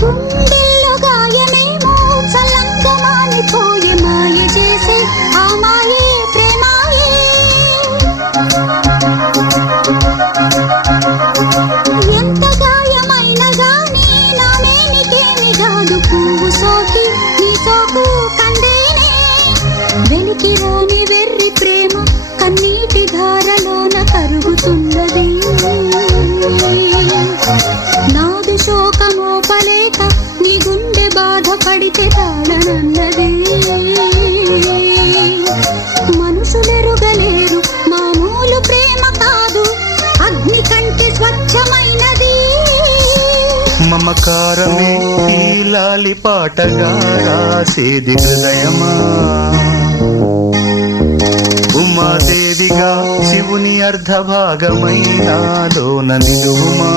గుండెల్లో గాయమేమో చల్లంగా మానిపోయే మాయ చేసే ఆ మాయే ప్రేమాయే. ఎంత గాయమైన గానీ నానేనికేమి కాదు పువ్వు సోకి నీ సోకు కందేనే. వెలికి రాని వెర్రి ప్రేమ కన్నీటి ధారలోన కరుగుతున్నది. నాదు శోకమోపలేక నీ గుండె బాధపడితే తాళనన్నది. మనుషులెరుగలేరు మామూలు ప్రేమ కాదు అగ్ని కంటే స్వచ్ఛమైనది. మమకారమే ఈ లాలి పాటగా రాసేది హృదయమా. ఉమాదేవిగా శివుని అర్ధభాగమైనాలోన నిలువుమా.